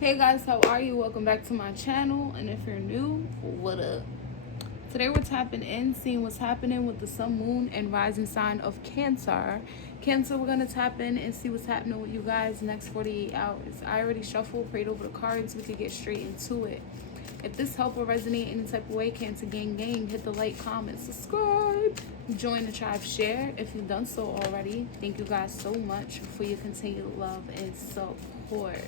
Hey guys, how are you? Welcome back to my channel, and if you're new, what up? Today we're tapping in, seeing what's happening with the sun, moon, and rising sign of Cancer. Cancer, we're gonna tap in and see what's happening with you guys next 48 hours. I already shuffled, prayed over the cards. We could get straight into it. If this help or resonate any type of way, Cancer gang, hit the like, comment, subscribe, join the tribe, share if you've done so already. Thank you guys so much for your continued love and support.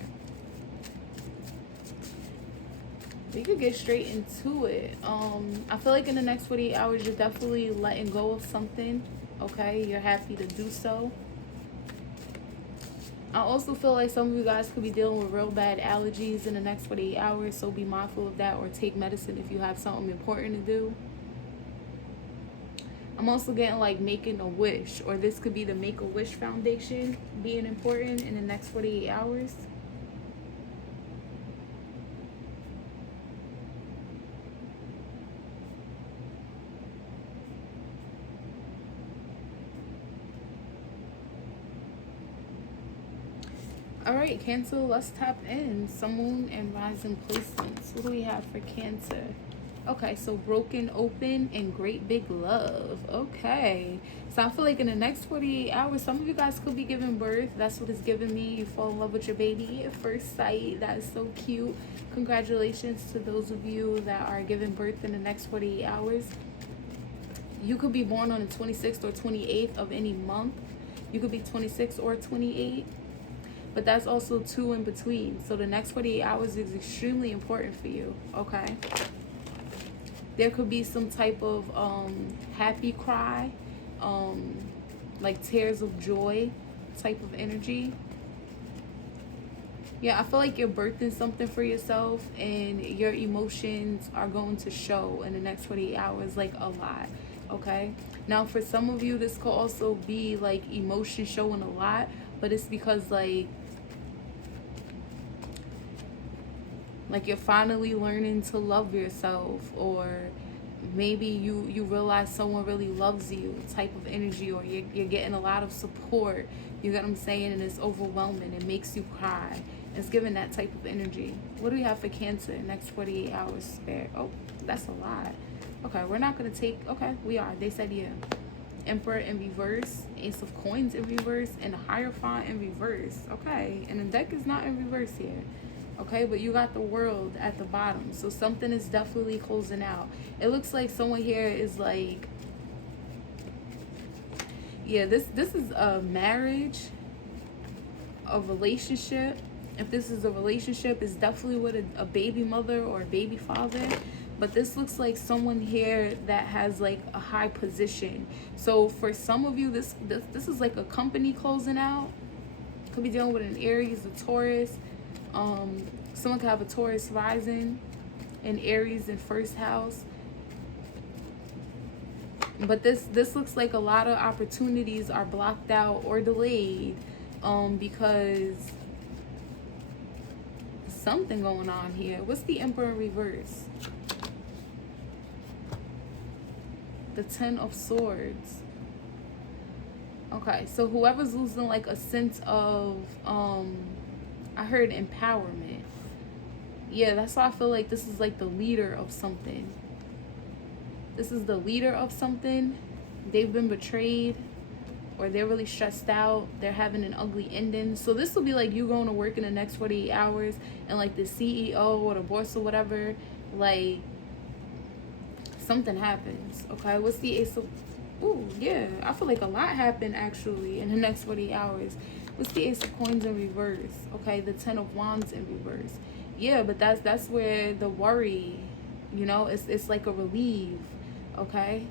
We could get straight into it. I feel like in the next 48 hours, you're definitely letting go of something. Okay, you're happy to do so. I also feel like some of you guys could be dealing with real bad allergies in the next 48 hours, so be mindful of that, or take medicine if you have something important to do. I'm also getting like making a wish, or this could be the Make-A-Wish Foundation being important in the next 48 hours. All right, Cancer, let's tap in. Sun, moon, and rising placements. What do we have for Cancer? Okay, so broken open and great big love. Okay, so I feel like in the next 48 hours, some of you guys could be giving birth. That's what it's giving me. You fall in love with your baby at first sight. That is so cute. Congratulations to those of you that are giving birth in the next 48 hours. You could be born on the 26th or 28th of any month. You could be 26 or 28. But that's also two in between. So the next 48 hours is extremely important for you, okay? There could be some type of happy cry, like tears of joy type of energy. Yeah, I feel like you're birthing something for yourself, and your emotions are going to show in the next 48 hours, like a lot, okay? Now, for some of you, this could also be like emotion showing a lot, but it's because like you're finally learning to love yourself, or maybe you realize someone really loves you type of energy, or you're getting a lot of support, you get what I'm saying, and it's overwhelming, it makes you cry. It's giving that type of energy. What do we have for Cancer next 48 hours, Spirit? Oh, that's a lot. Okay, we're not going to take, okay, we are. They said yeah. Emperor in reverse, Ace of Coins in reverse, and Hierophant in reverse. Okay, and the deck is not in reverse here. Okay, but you got the World at the bottom, so something is definitely closing out. It looks like someone here is like, yeah, this is a marriage, a relationship. If this is a relationship, it's definitely with a baby mother or a baby father. But this looks like someone here that has like a high position. So for some of you, this is like a company closing out. Could be dealing with an Aries, a Taurus. Someone could have a Taurus rising and Aries in first house. But this looks like a lot of opportunities are blocked out or delayed because something going on here. What's the Emperor in reverse? The Ten of Swords. Okay, so whoever's losing like a sense of I heard empowerment. Yeah, that's why I feel like this is like the leader of something. This is the leader of something. They've been betrayed, or they're really stressed out. They're having an ugly ending. So this will be like you going to work in the next 48 hours, and like the CEO or the boss or whatever, like something happens. Okay, what's the Ace of... Ooh, yeah, I feel like a lot happened actually in the next 48 hours. What's the Ace of Coins in reverse? Okay, the Ten of Wands in reverse. Yeah, but that's where the worry, you know, it's like a relief, okay?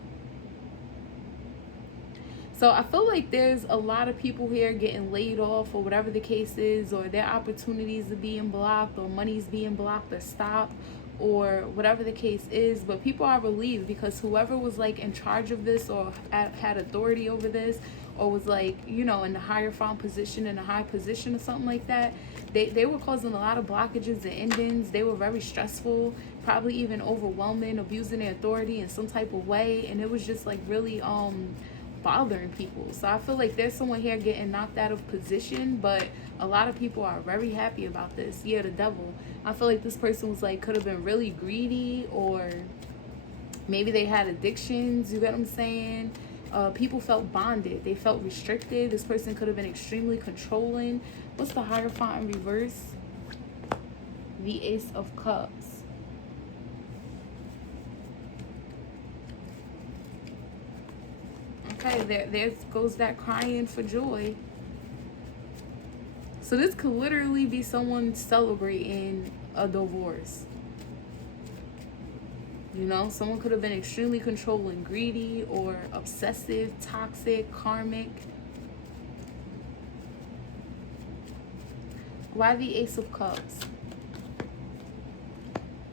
So I feel like there's a lot of people here getting laid off, or whatever the case is, or their opportunities are being blocked, or money's being blocked or stopped, or whatever the case is. But people are relieved because whoever was like in charge of this, or had authority over this, or was like, you know, in the Hierophant position, in a high position or something like that, they were causing a lot of blockages and endings. They were very stressful, probably even overwhelming, abusing their authority in some type of way. And it was just like really bothering people. So I feel like there's someone here getting knocked out of position, but a lot of people are very happy about this. Yeah, the devil. I feel like this person was like, could have been really greedy, or maybe they had addictions. You get what I'm saying? People felt bonded. They felt restricted. This person could have been extremely controlling. What's the Hierophant in reverse? The Ace of Cups. Okay, there goes that crying for joy. So this could literally be someone celebrating a divorce. You know, someone could have been extremely controlling, greedy, or obsessive, toxic, karmic. Why the Ace of Cups?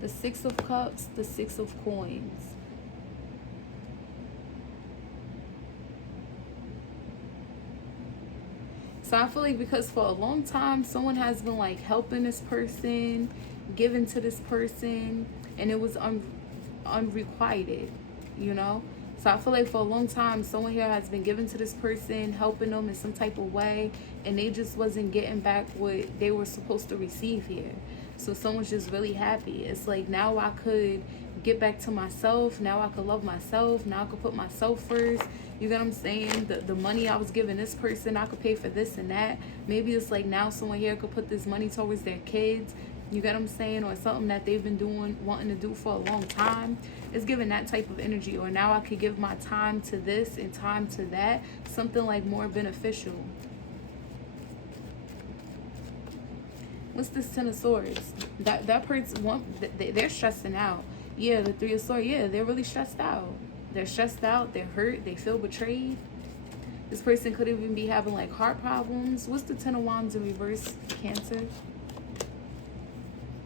The Six of Cups, the Six of Coins. So I feel like because for a long time, someone has been like helping this person, giving to this person, and it was unrequited, you know? So I feel like for a long time, someone here has been giving to this person, helping them in some type of way, and they just wasn't getting back what they were supposed to receive here. So someone's just really happy. It's like, now I could get back to myself. Now I could love myself. Now I could put myself first. You get what I'm saying? The money I was giving this person, I could pay for this and that. Maybe it's like now someone here could put this money towards their kids. You get what I'm saying? Or something that they've been wanting to do for a long time. It's giving that type of energy. Or now I could give my time to this and time to that. Something like more beneficial. What's this Ten of Swords? That person, they're stressing out. Yeah, the Three of Swords, yeah, they're really stressed out. They're stressed out, they're hurt, they feel betrayed. This person could even be having like heart problems. What's the Ten of Wands in reverse, Cancer?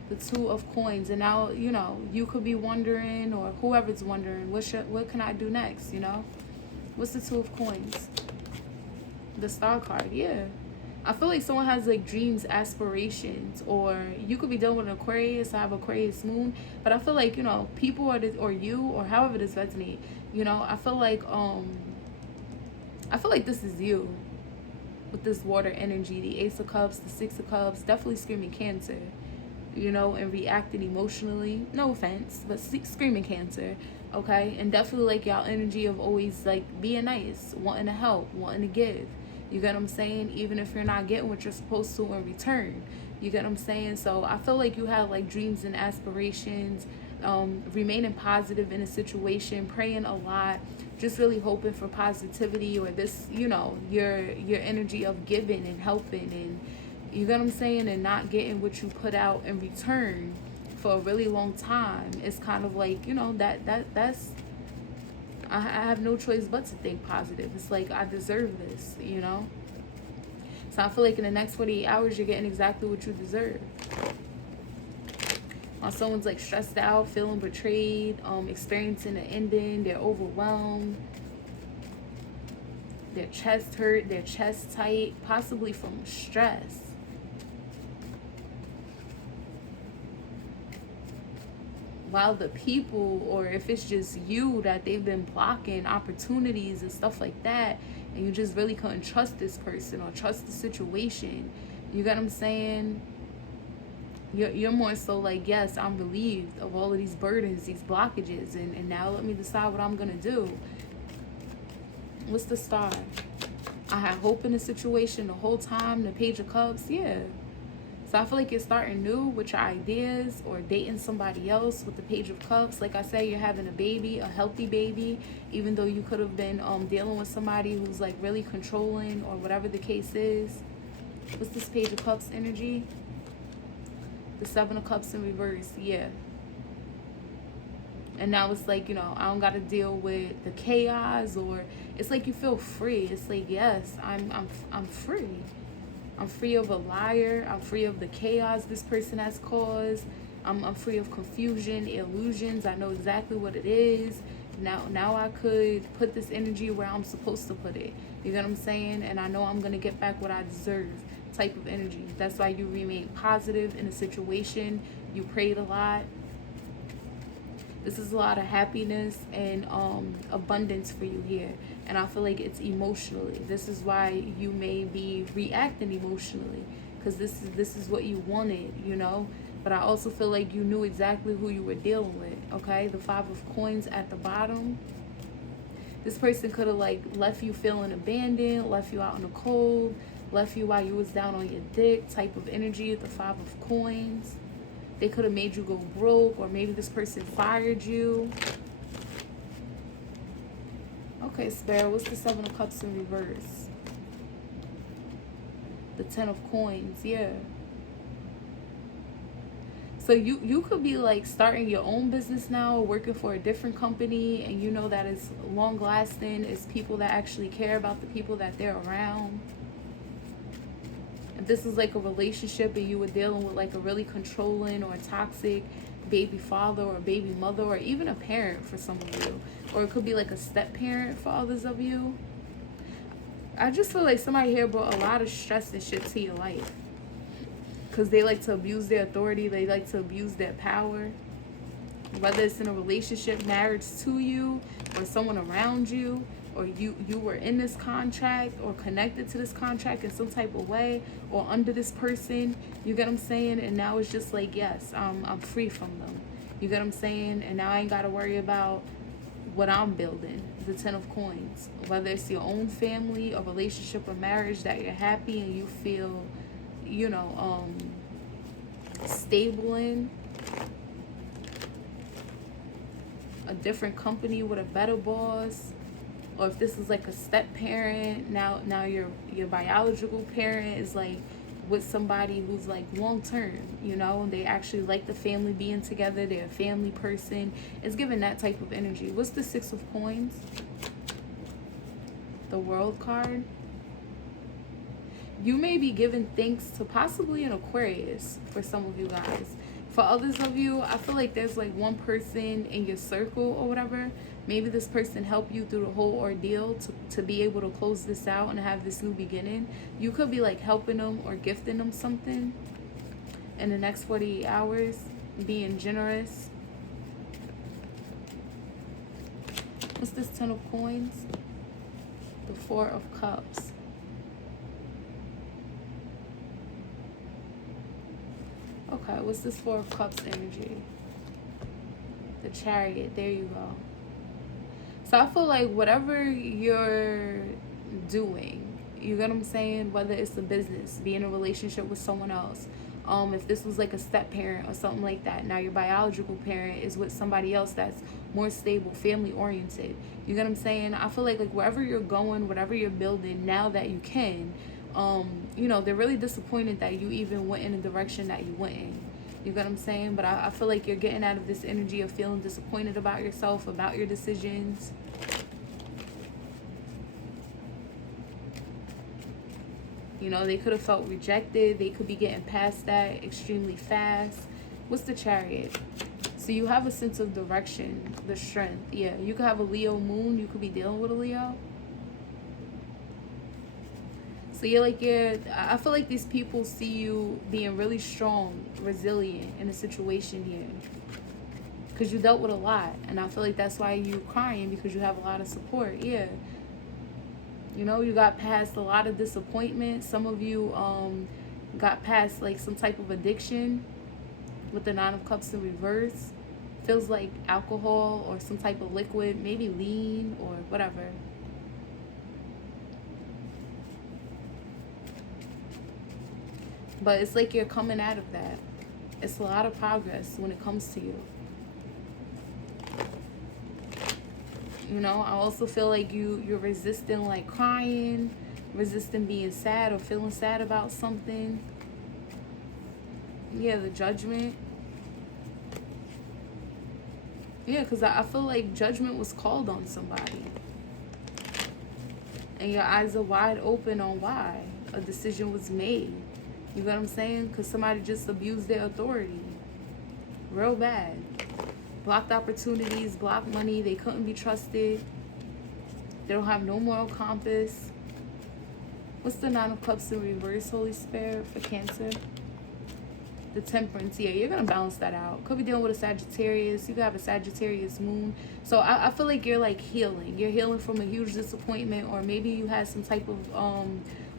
The Two of Coins. And now, you know, you could be wondering, or whoever's wondering, what can I do next, you know? What's the Two of Coins? The Star card, yeah. I feel like someone has like dreams, aspirations, or you could be dealing with an Aquarius. I have Aquarius moon, but I feel like, you know, people or you, or however this resonates, you know, I feel like this is you with this water energy, the Ace of Cups, the Six of Cups, definitely screaming Cancer, you know, and reacting emotionally. No offense, but screaming Cancer, okay? And definitely like y'all energy of always like being nice, wanting to help, wanting to give. You get what I'm saying? Even if you're not getting what you're supposed to in return. You get what I'm saying? So I feel like you have like dreams and aspirations, remaining positive in a situation, praying a lot, just really hoping for positivity, or this, you know, your energy of giving and helping, and you get what I'm saying, and not getting what you put out in return for a really long time. It's kind of like, you know, that's I have no choice but to think positive. It's like, I deserve this, you know? So I feel like in the next 48 hours, you're getting exactly what you deserve. While someone's like stressed out, feeling betrayed, experiencing an ending, they're overwhelmed, their chest hurt, their chest tight, possibly from stress. While the people, or if it's just you, that they've been blocking opportunities and stuff like that, and you just really couldn't trust this person or trust the situation. You get what I'm saying? You're more so like, yes, I'm relieved of all of these burdens, these blockages, and now let me decide what I'm gonna do. What's the Star? I had hope in the situation the whole time. The Page of Cups, yeah. So I feel like you're starting new with your ideas, or dating somebody else with the Page of Cups. Like I said, you're having a baby, a healthy baby, even though you could have been dealing with somebody who's like really controlling, or whatever the case is. What's this Page of Cups energy? The Seven of Cups in reverse, yeah. And now it's like, you know, I don't got to deal with the chaos, or it's like you feel free. It's like, yes, I'm free. I'm free of a liar. I'm free of the chaos this person has caused. I'm free of confusion, illusions. I know exactly what it is. Now I could put this energy where I'm supposed to put it. You get what I'm saying? And I know I'm going to get back what I deserve type of energy. That's why you remain positive in a situation. You prayed a lot. This is a lot of happiness and abundance for you here. And I feel like it's emotionally. This is why you may be reacting emotionally, because this is what you wanted, you know. But I also feel like you knew exactly who you were dealing with, okay? The 5 of coins at the bottom. This person could have like left you feeling abandoned, left you out in the cold, left you while you was down on your dick type of energy. The 5 of coins. They could have made you go broke, or maybe this person fired you. Okay, Spirit, what's the 7 of Cups in reverse? The 10 of coins, yeah. So you could be like starting your own business now, working for a different company, and you know that it's long lasting. It's people that actually care about the people that they're around. If this is like a relationship and you were dealing with like a really controlling or toxic baby father or baby mother, or even a parent for some of you, or it could be like a step parent for others of you. I just feel like somebody here brought a lot of stress and shit to your life, because they like to abuse their authority. They like to abuse their power. Whether it's in a relationship, marriage to you, or someone around you, or you were in this contract or connected to this contract in some type of way, or under this person, you get what I'm saying? And now it's just like, yes, I'm free from them. You get what I'm saying? And now I ain't got to worry about what I'm building. The 10 of coins. Whether it's your own family, a relationship, or marriage that you're happy and you feel, you know, stable in. A different company with a better boss. Or if this is like a step parent, now your biological parent is like with somebody who's like long term, you know, and they actually like the family being together. They're a family person. It's giving that type of energy. What's the 6 of coins? The World card. You may be giving thanks to possibly an Aquarius for some of you guys. For others of you, I feel like there's like one person in your circle or whatever. Maybe this person helped you through the whole ordeal to be able to close this out and have this new beginning. You could be like helping them or gifting them something in the next 48 hours, being generous. What's this 10 of coins? The 4 of cups. Okay, what's this 4 of cups energy? The Chariot, there you go. So I feel like whatever you're doing, you get what I'm saying? Whether it's a business, be in a relationship with someone else. If this was like a step parent or something like that, now your biological parent is with somebody else that's more stable, family oriented. You get what I'm saying? I feel like wherever you're going, whatever you're building, now that you can, you know, they're really disappointed that you even went in the direction that you went in. You get what I'm saying? But I feel like you're getting out of this energy of feeling disappointed about yourself, about your decisions. You know, they could have felt rejected. They could be getting past that extremely fast. What's the Chariot? So you have a sense of direction, the strength. Yeah, you could have a Leo moon. You could be dealing with a Leo. So I feel like these people see you being really strong, resilient in a situation here. Because you dealt with a lot. And I feel like that's why you're crying, because you have a lot of support. Yeah. You know, you got past a lot of disappointment. Some of you got past like some type of addiction with the 9 of cups in reverse. Feels like alcohol or some type of liquid, maybe lean or whatever. But it's like you're coming out of that. It's a lot of progress when it comes to you. You know, I also feel like you're resisting like crying, resisting being sad or feeling sad about something. Yeah, the Judgment. Yeah, because I feel like judgment was called on somebody. And your eyes are wide open on why a decision was made. You get what I'm saying? Because somebody just abused their authority. Real bad. Blocked opportunities, blocked money. They couldn't be trusted. They don't have no moral compass. What's the 9 of cups in reverse, Holy Spirit, for Cancer? The Temperance, yeah, you're gonna balance that out. Could be dealing with a Sagittarius. You could have a Sagittarius moon. So I feel like you're like healing. You're healing from a huge disappointment, or maybe you had some type of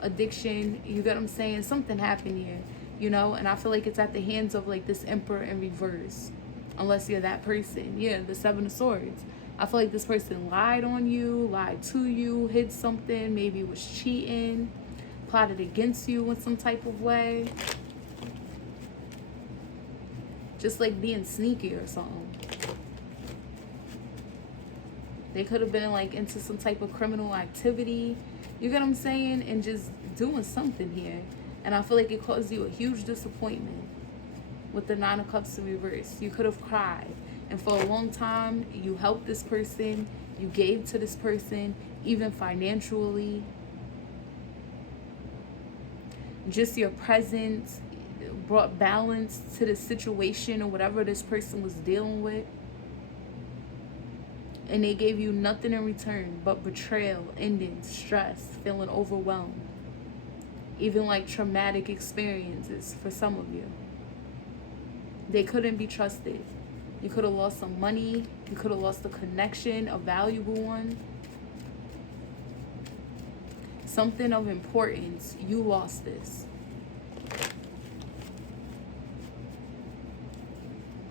addiction. You get what I'm saying? Something happened here, you know. And I feel like it's at the hands of like this Emperor in reverse, unless you're that person. Yeah, the Seven of Swords. I feel like this person lied on you, lied to you, hid something, maybe was cheating, plotted against you in some type of way. Just like being sneaky or something. They could have been like into some type of criminal activity. You get what I'm saying? And just doing something here. And I feel like it caused you a huge disappointment with the Nine of Cups in reverse. You could have cried. And for a long time, you helped this person. You gave to this person, even financially. Just your presence brought balance to the situation or whatever this person was dealing with. And they gave you nothing in return but betrayal, ending, stress, feeling overwhelmed. Even like traumatic experiences for some of you. They couldn't be trusted. You could have lost some money. You could have lost a connection, a valuable one. Something of importance. You lost this.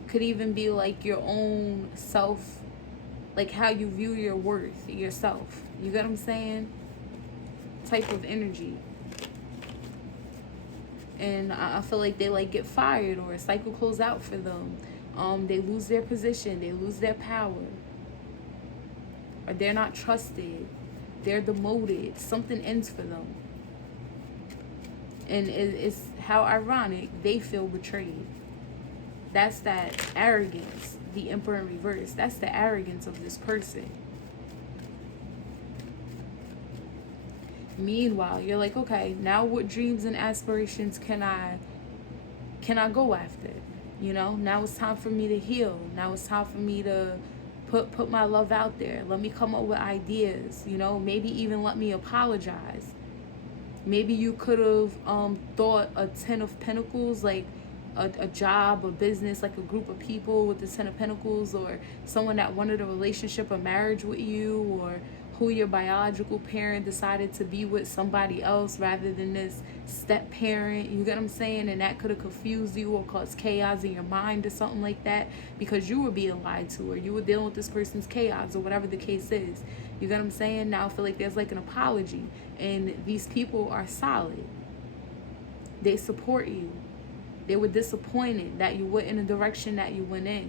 Could even be like your own self, like how you view your worth, yourself. You get what I'm saying? Type of energy. And I feel like they like get fired or a cycle close out for them. They lose their position, they lose their power. Or they're not trusted. They're demoted. Something ends for them. And it's how ironic they feel betrayed. That's that arrogance, the Emperor in reverse. That's the arrogance of this person. Meanwhile, you're like, okay, now what dreams and aspirations can I go after? You know, now it's time for me to heal. Now it's time for me to put my love out there. Let me come up with ideas, you know, maybe even let me apologize. Maybe you could have thought a 10 of Pentacles, like a job, a business, like a group of people with the 10 of Pentacles, or someone that wanted a relationship or marriage with you, or who your biological parent decided to be with somebody else rather than this step parent. You get what I'm saying? And that could have confused you or caused chaos in your mind or something like that, because you were being lied to, or you were dealing with this person's chaos, or whatever the case is. You get what I'm saying? Now I feel like there's like an apology, and these people are solid. They support you. They were disappointed that you went in the direction that you went in.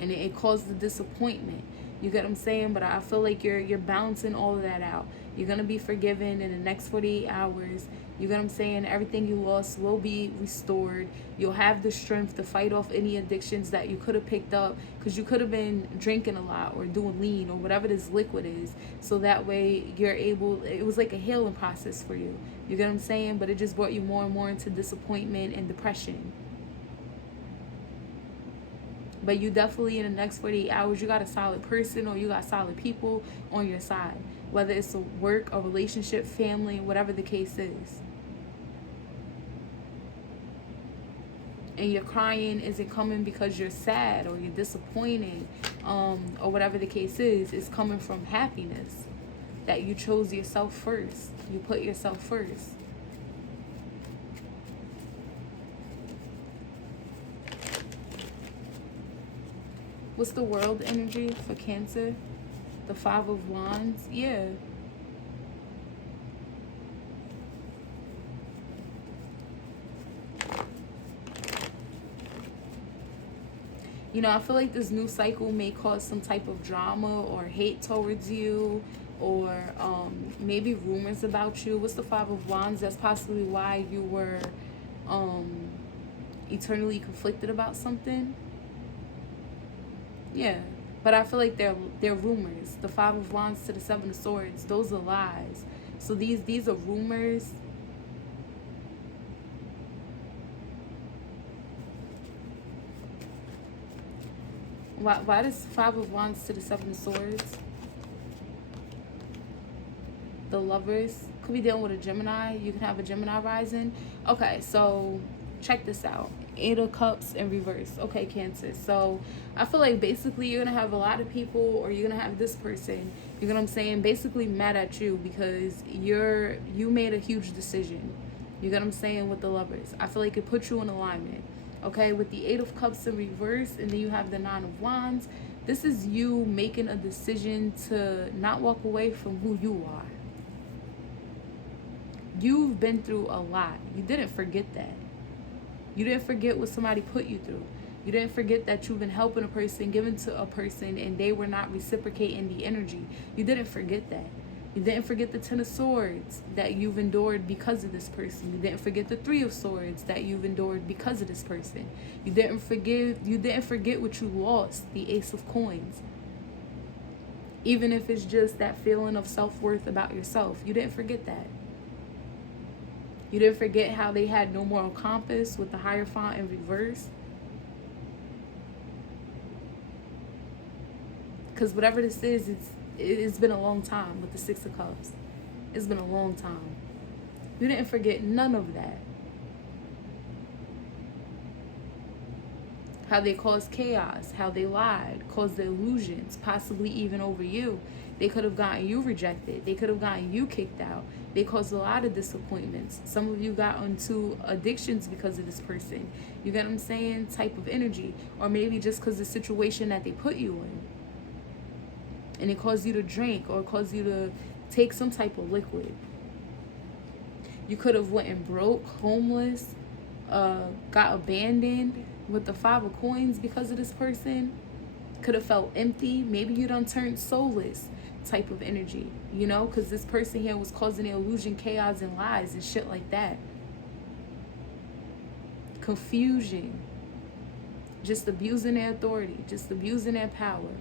And it caused the disappointment. You get what I'm saying? But I feel like you're balancing all of that out. You're going to be forgiven in the next 48 hours. You get what I'm saying? Everything you lost will be restored. You'll have the strength to fight off any addictions that you could have picked up, because you could have been drinking a lot or doing lean or whatever this liquid is. So that way you're able, it was like a healing process for you. You get what I'm saying? But it just brought you more and more into disappointment and depression. But you definitely, in the next 48 hours, you got a solid person, or you got solid people on your side. Whether it's a work, a relationship, family, whatever the case is. And your crying isn't coming because you're sad or you're disappointed, or whatever the case is. It's coming from happiness. That you chose yourself first. You put yourself first. What's the world energy for Cancer? The Five of Wands. Yeah. You know, I feel like this new cycle may cause some type of drama or hate towards you, or maybe rumors about you. What's the Five of Wands? That's possibly why you were eternally conflicted about something. Yeah, but I feel like they're rumors. The Five of Wands to the Seven of Swords, those are lies. So these are rumors. Why does Five of Wands to the Seven of Swords? The Lovers, could be dealing with a Gemini. You can have a Gemini rising. Okay, so check this out. 8 of Cups in reverse. Okay, Cancer. So I feel like basically you're gonna have a lot of people, or you're gonna have this person, you know what I'm saying, basically mad at you because you made a huge decision. You get what I'm saying with the Lovers. I feel like it puts you in alignment. Okay, with the 8 of Cups in reverse, and then you have the 9 of Wands. This is you making a decision to not walk away from who you are. You've been through a lot. You didn't forget that. You didn't forget what somebody put you through. You didn't forget that you've been helping a person, giving to a person, and they were not reciprocating the energy. You didn't forget that. You didn't forget the 10 of Swords that you've endured because of this person. You didn't forget the 3 of Swords that you've endured because of this person. You didn't forget what you lost, the Ace of Coins. Even if it's just that feeling of self-worth about yourself, you didn't forget that. You didn't forget how they had no moral compass with the Hierophant in reverse. Because whatever this is, it's been a long time with the 6 of Cups. It's been a long time. You didn't forget none of that. How they caused chaos, how they lied, caused the illusions, possibly even over you. They could have gotten you rejected. They could have gotten you kicked out. They caused a lot of disappointments. Some of you got into addictions because of this person. You get what I'm saying? Type of energy. Or maybe just because the situation that they put you in. And it caused you to drink or caused you to take some type of liquid. You could have went and broke, homeless, got abandoned with the 5 of Coins because of this person. Could have felt empty. Maybe you done turned soulless type of energy, you know, because this person here was causing the illusion, chaos, and lies and shit like that. Confusion. Just abusing their authority, just abusing their power.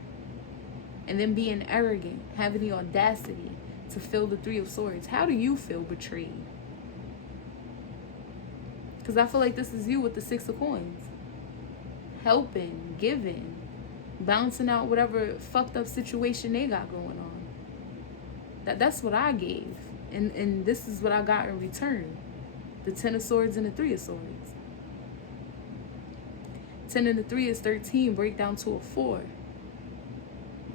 And then being arrogant, having the audacity to feel the 3 of Swords. How do you feel betrayed? Because I feel like this is you with the 6 of Coins. Helping, giving, bouncing out whatever fucked up situation they got going on. That's what I gave. And this is what I got in return. The 10 of Swords and the 3 of Swords. 10 and the 3 is 13, break down to a 4.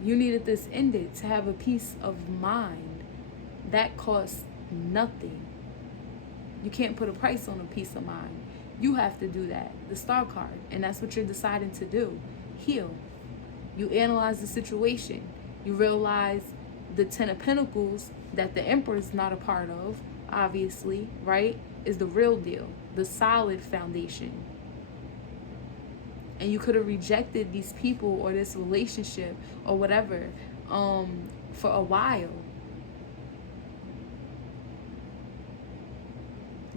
You needed this ended to have a peace of mind. That costs nothing. You can't put a price on a peace of mind. You have to do that. The Star card. And that's what you're deciding to do. Heal. You analyze the situation. You realize the 10 of Pentacles that the Emperor is not a part of, obviously, right, is the real deal. The solid foundation. And you could have rejected these people or this relationship or whatever for a while.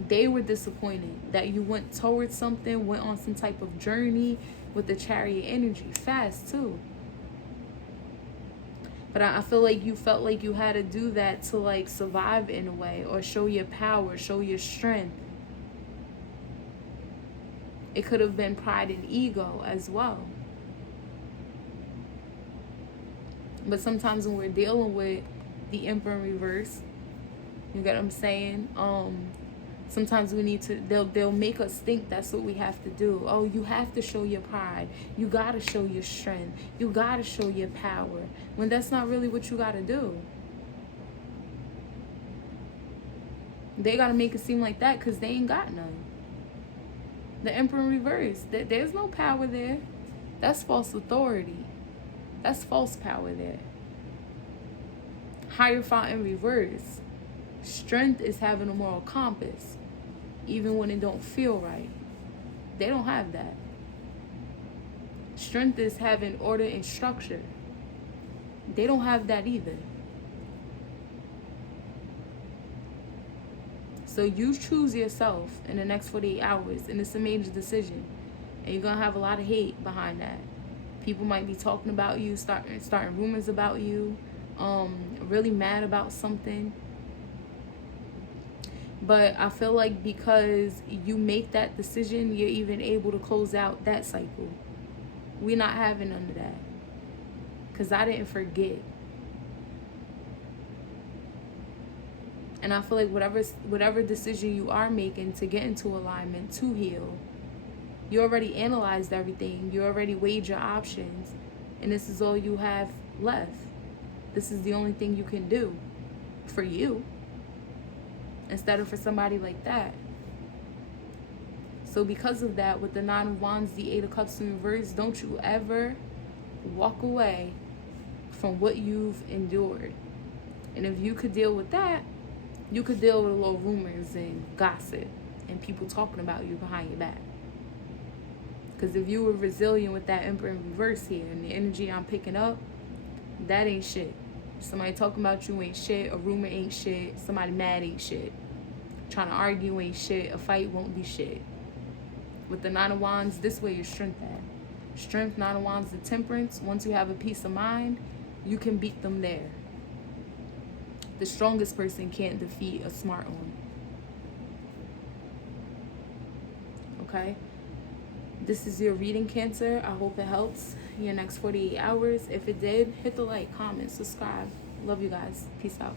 They were disappointed that you went towards something, went on some type of journey with the Chariot energy. Fast, too. But I feel like you felt like you had to do that to, like, survive in a way or show your power, show your strength. It could have been pride and ego as well. But sometimes when we're dealing with the Emperor in reverse, you get what I'm saying? Sometimes we need to, they'll make us think that's what we have to do. Oh, you have to show your pride. You got to show your strength. You got to show your power. When that's not really what you got to do. They got to make it seem like that because they ain't got none. The Emperor in reverse, there's no power there. That's false authority. That's false power there. Hierophant in reverse. Strength is having a moral compass, even when it don't feel right. They don't have that. Strength is having order and structure. They don't have that either. So you choose yourself in the next 48 hours, and it's a major decision. And you're going to have a lot of hate behind that. People might be talking about you, starting rumors about you, really mad about something. But I feel like because you make that decision, you're even able to close out that cycle. We're not having none of that. Because I didn't forget. And I feel like whatever decision you are making to get into alignment, to heal, you already analyzed everything. You already weighed your options. And this is all you have left. This is the only thing you can do for you, instead of for somebody like that. So because of that, with the Nine of Wands, the Eight of Cups in reverse, don't you ever walk away from what you've endured. And if you could deal with that, you could deal with a little rumors and gossip and people talking about you behind your back. Because if you were resilient with that Emperor in reverse here, and the energy I'm picking up, that ain't shit. Somebody talking about you ain't shit. A rumor ain't shit. Somebody mad ain't shit. Trying to argue ain't shit. A fight won't be shit. With the Nine of Wands, this way your strength at. Strength, Nine of Wands, the Temperance. Once you have a peace of mind, you can beat them there. The strongest person can't defeat a smart one. Okay? This is your reading, Cancer. I hope it helps your next 48 hours. If it did, hit the like, comment, subscribe. Love you guys. Peace out.